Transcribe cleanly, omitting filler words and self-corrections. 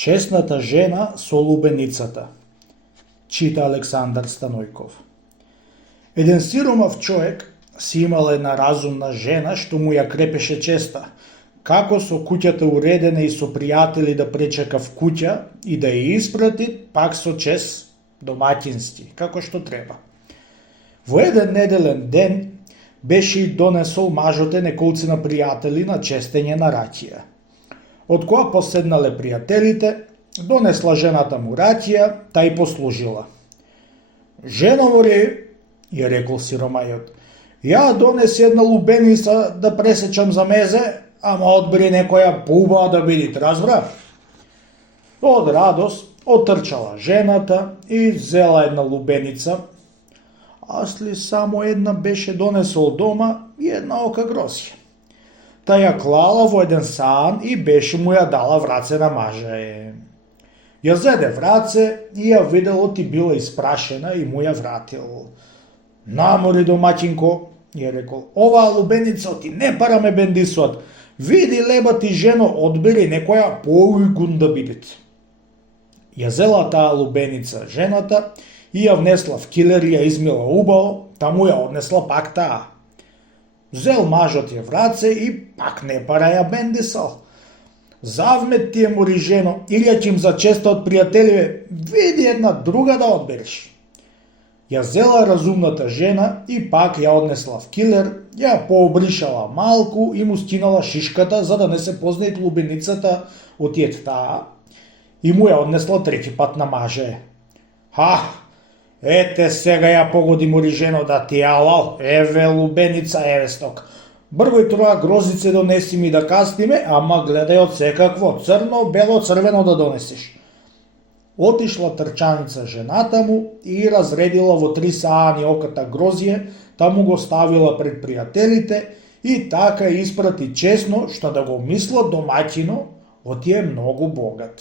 Чесната жена со лубеницата, чита Александар Станојков. Еден сиромав човек си имал една разумна жена што му ја крепеше честа, како со куќата уредена и со пријатели да пречека в куќа и да ја испрати пак со чест домаќински, како што треба. Во еден неделен ден беше и донесол мажоте неколцина пријатели на честење на раќија. Од која поседнале пријателите, донесла жената му раќија, та и послужила. Женово ли, ја рекол сиромајот, ја донеси една лубеница да пресечам за мезе, ама одбери некоја поубава да биде, разбра? Од радост отрчала жената и взела една лубеница, асли само една беше донесол дома и една ока грозија. Та ја клала во еден саан и беше му ја дала в раце на маже. Ја зеде в раце и ја видело ти била испрашена и му ја вратил. Намори домаќинко, ја рекол, оваа лубеница ти не пара ме бендисуат, види леба ти жено одбери некоја поујгун да бидет. Ја зела таа лубеница жената и ја внесла в килер и ја измила убаво, та му ја однесла пак таа. Зел мажот ја в раце и пак не пара ја бендисал. Завмет тие мори жено, или ќе им за честа од пријателиве, види една друга да одбереш. Ја зела разумната жена и пак ја однесла в килер, ја пообришала малку и му скинала шишката за да не се познае лубеницата од таа и му ја однесла трети пат на маже. Ете сега ја погоди мори жено да ти алал, еве лубеница, еве сток. Бргој троа грозице донеси ми да кастиме, ама гледај од секакво, црно, бело, црвено да донесиш. Отишла трчаница жената му и разредила во 3 саани оката грозје, та му го ставила пред пријателите и така испрати чесно што да го мислат домаќино, оти е многу богат.